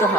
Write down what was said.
不好